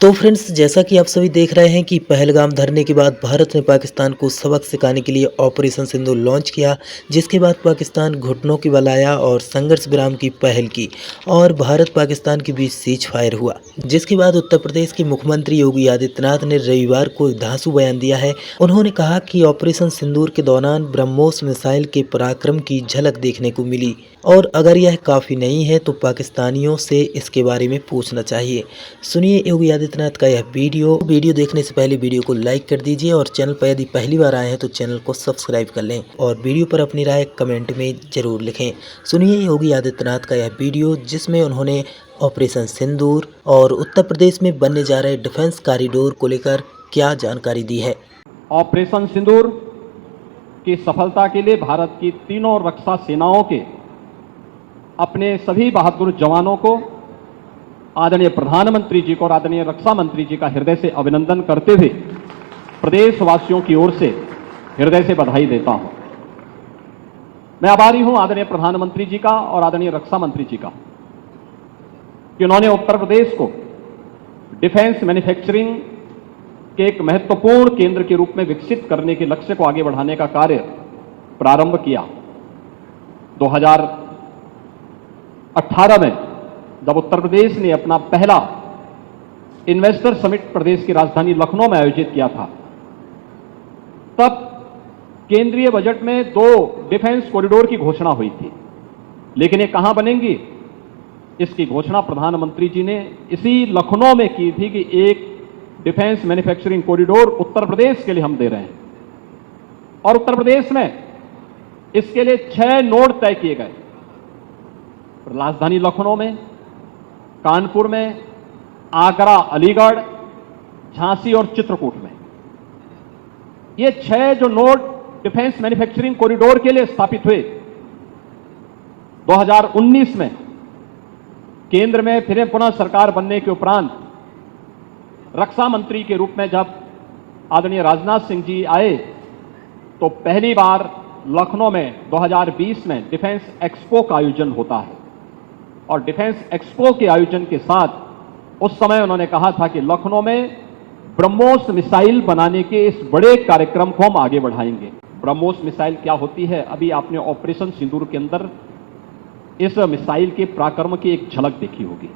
तो फ्रेंड्स, जैसा कि आप सभी देख रहे हैं कि पहलगाम धरने के बाद भारत ने पाकिस्तान को सबक सिखाने के लिए ऑपरेशन सिंदूर लॉन्च किया, जिसके बाद पाकिस्तान घुटनों की बल आया और संघर्ष विराम की पहल की और भारत पाकिस्तान के बीच सीज फायर हुआ। जिसके बाद उत्तर प्रदेश के मुख्यमंत्री योगी आदित्यनाथ ने रविवार को एक धांसू बयान दिया है। उन्होंने कहा कि ऑपरेशन सिंदूर के दौरान ब्रह्मोस मिसाइल के पराक्रम की झलक देखने को मिली और अगर यह काफ़ी नहीं है तो पाकिस्तानियों से इसके बारे में पूछना चाहिए। सुनिए योगी आदित्यनाथ का यह वीडियो देखने से पहले वीडियो को लाइक कर दीजिए और चैनल पर यदि पहली बार आए हैं तो चैनल को सब्सक्राइब कर लें और वीडियो पर अपनी राय कमेंट में ज़रूर लिखें। सुनिए योगी आदित्यनाथ का यह वीडियो, जिसमें उन्होंने ऑपरेशन सिंदूर और उत्तर प्रदेश में बनने जा रहे डिफेंस कॉरिडोर को लेकर क्या जानकारी दी है। ऑपरेशन सिंदूर की सफलता के लिए भारत की तीनों रक्षा सेनाओं के अपने सभी बहादुर जवानों को, आदरणीय प्रधानमंत्री जी को और आदरणीय रक्षा मंत्री जी का हृदय से अभिनंदन करते हुए प्रदेशवासियों की ओर से हृदय से बधाई देता हूं। मैं आभारी हूं आदरणीय प्रधानमंत्री जी का और आदरणीय रक्षा मंत्री जी का कि उन्होंने उत्तर प्रदेश को डिफेंस मैन्युफैक्चरिंग के एक महत्वपूर्ण केंद्र के रूप में विकसित करने के लक्ष्य को आगे बढ़ाने का कार्य प्रारंभ किया। 2018 में जब उत्तर प्रदेश ने अपना पहला इन्वेस्टर समिट प्रदेश की राजधानी लखनऊ में आयोजित किया था, तब केंद्रीय बजट में 2 डिफेंस कॉरिडोर की घोषणा हुई थी। लेकिन ये कहां बनेंगी, इसकी घोषणा प्रधानमंत्री जी ने इसी लखनऊ में की थी कि एक defence manufacturing corridor Uttar Pradesh के लिए हम दे रहे हैं। और उत्तर प्रदेश में इसके लिए 6 नोड तय किए गए, राजधानी लखनऊ में, कानपुर में, आगरा, अलीगढ़, झांसी और चित्रकूट में। ये 6 जो नोड डिफेंस मैन्युफैक्चरिंग कॉरिडोर के लिए स्थापित हुए, 2019 में केंद्र में फिर पुनः सरकार बनने के उपरांत रक्षा मंत्री के रूप में जब आदरणीय राजनाथ सिंह जी आए तो पहली बार लखनऊ में 2020 में डिफेंस एक्सपो का आयोजन होता है। और डिफेंस एक्सपो के आयोजन के साथ उस समय उन्होंने कहा था कि लखनऊ में ब्रह्मोस मिसाइल बनाने के इस बड़े कार्यक्रम को हम आगे बढ़ाएंगे। ब्रह्मोस मिसाइल क्या होती है, अभी आपने ऑपरेशन सिंदूर के अंदर इस मिसाइल के पराक्रम की एक झलक देखी होगी,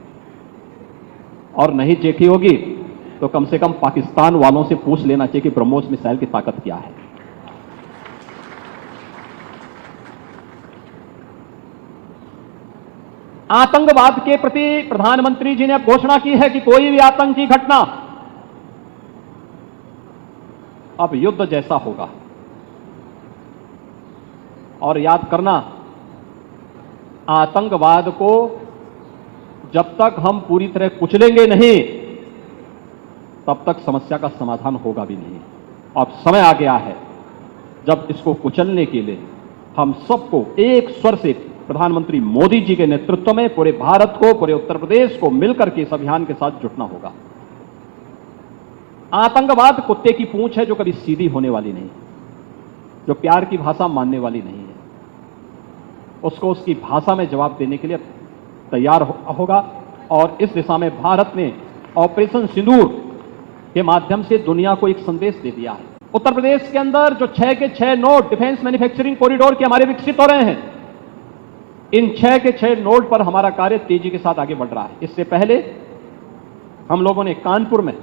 और नहीं देखी होगी तो कम से कम पाकिस्तान वालों से पूछ लेना चाहिए कि ब्रह्मोस मिसाइल की ताकत क्या है। आतंकवाद के प्रति प्रधानमंत्री जी ने घोषणा की है कि कोई भी आतंकी घटना अब युद्ध जैसा होगा। और याद करना, आतंकवाद को जब तक हम पूरी तरह कुचलेंगे नहीं, तब तक समस्या का समाधान होगा भी नहीं। अब समय आ गया है जब इसको कुचलने के लिए हम सबको एक स्वर से प्रधानमंत्री मोदी जी के नेतृत्व में पूरे भारत को, पूरे उत्तर प्रदेश को मिलकर के इस अभियान के साथ जुटना होगा। आतंकवाद कुत्ते की पूंछ है जो कभी सीधी होने वाली नहीं, जो प्यार की भाषा मानने वाली नहीं है। उसको उसकी भाषा में जवाब देने के लिए तैयार होगा। और इस दिशा में भारत ने ऑपरेशन सिंदूर के माध्यम से दुनिया को एक संदेश दे दिया है। उत्तर प्रदेश के अंदर जो 6 के 6 नोड डिफेंस मैन्युफैक्चरिंग कॉरिडोर के हमारे विकसित हो रहे हैं, इन 6 के 6 नोड पर हमारा कार्य तेजी के साथ आगे बढ़ रहा है। इससे पहले हम लोगों ने कानपुर में,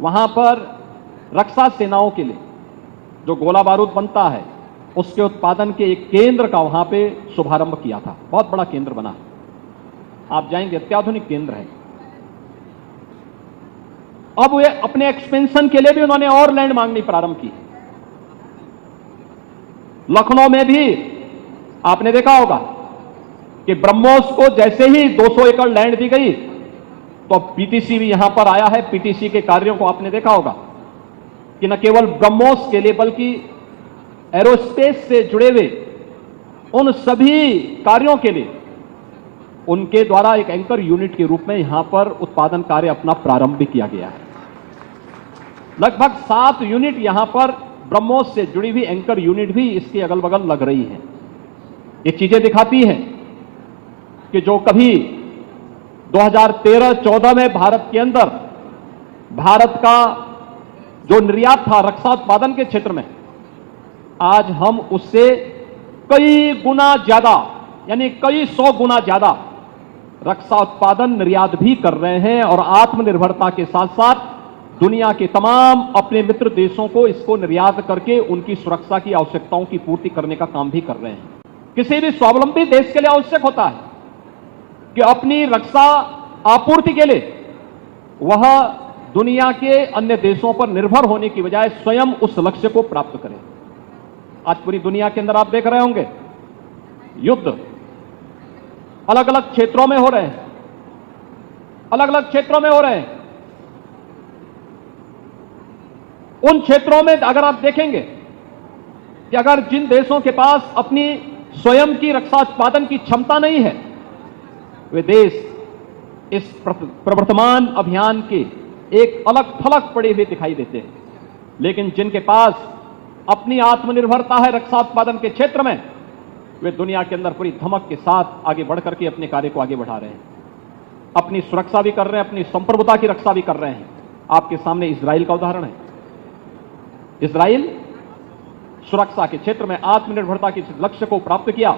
वहां पर रक्षा सेनाओं के लिए जो गोला बारूद बनता है उसके उत्पादन के एक केंद्र का वहां पे शुभारंभ किया था। बहुत बड़ा केंद्र बना, आप जाएंगे, अत्याधुनिक केंद्र है। अब वे अपने एक्सपेंशन के लिए भी उन्होंने और लैंड मांगनी प्रारंभ की। लखनऊ में भी आपने देखा होगा कि ब्रह्मोस को जैसे ही 200 एकड़ लैंड दी गई तो पीटीसी भी यहां पर आया है। पीटीसी के कार्यों को आपने देखा होगा कि न केवल ब्रह्मोस के लिए बल्कि एरोस्पेस से जुड़े हुए उन सभी कार्यों के लिए उनके द्वारा एक एंकर यूनिट के रूप में यहां पर उत्पादन कार्य अपना प्रारंभ भी किया गया है। लगभग 7 यूनिट यहां पर ब्रह्मोस से जुड़ी हुई एंकर यूनिट भी इसके अगल बगल लग रही है। ये चीजें दिखाती हैं कि जो कभी 2013-14 में भारत के अंदर भारत का जो निर्यात था रक्षा उत्पादन के क्षेत्र में, आज हम उससे कई गुना ज्यादा, यानी कई 100 गुना ज्यादा रक्षा उत्पादन निर्यात भी कर रहे हैं और आत्मनिर्भरता के साथ साथ दुनिया के तमाम अपने मित्र देशों को इसको निर्यात करके उनकी सुरक्षा की आवश्यकताओं की पूर्ति करने का काम भी कर रहे हैं। किसी भी स्वावलंबी देश के लिए आवश्यक होता है कि अपनी रक्षा आपूर्ति के लिए वह दुनिया के अन्य देशों पर निर्भर होने की बजाय स्वयं उस लक्ष्य को प्राप्त करे। आज पूरी दुनिया के अंदर आप देख रहे होंगे युद्ध अलग अलग क्षेत्रों में हो रहे हैं, अलग अलग क्षेत्रों में हो रहे हैं। उन क्षेत्रों में अगर आप देखेंगे कि अगर जिन देशों के पास अपनी स्वयं की रक्षा उत्पादन की क्षमता नहीं है, वे देश इस प्रवर्तमान अभियान के एक अलग थलग पड़े हुए दिखाई देते हैं। लेकिन जिनके पास अपनी आत्मनिर्भरता है रक्षा उत्पादन के क्षेत्र में, वे दुनिया के अंदर पूरी धमक के साथ आगे बढ़ करके अपने कार्य को आगे बढ़ा रहे हैं, अपनी सुरक्षा भी कर रहे हैं, अपनी संप्रभुता की रक्षा भी कर रहे हैं। आपके सामने इजराइल का उदाहरण है। इजराइल सुरक्षा के क्षेत्र में आत्मनिर्भरता के लक्ष्य को प्राप्त किया।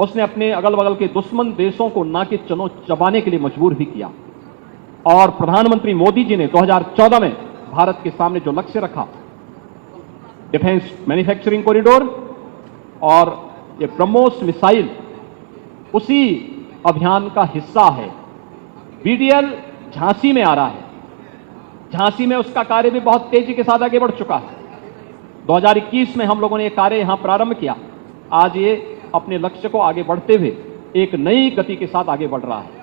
उसने अपने अगल बगल के दुश्मन देशों को नाके चनो चबाने के लिए मजबूर भी किया। और प्रधानमंत्री मोदी जी ने 2014 में भारत के सामने जो लक्ष्य रखा, डिफेंस मैन्युफैक्चरिंग कॉरिडोर और ये ब्रह्मोस मिसाइल, उसी अभियान का हिस्सा है। बीडीएल झांसी में आ रहा है। झांसी में उसका कार्य भी बहुत तेजी के साथ आगे बढ़ चुका है। 2021 में हम लोगों ने यह कार्य यहां प्रारंभ किया। आज ये अपने लक्ष्य को आगे बढ़ते हुए एक नई गति के साथ आगे बढ़ रहा है।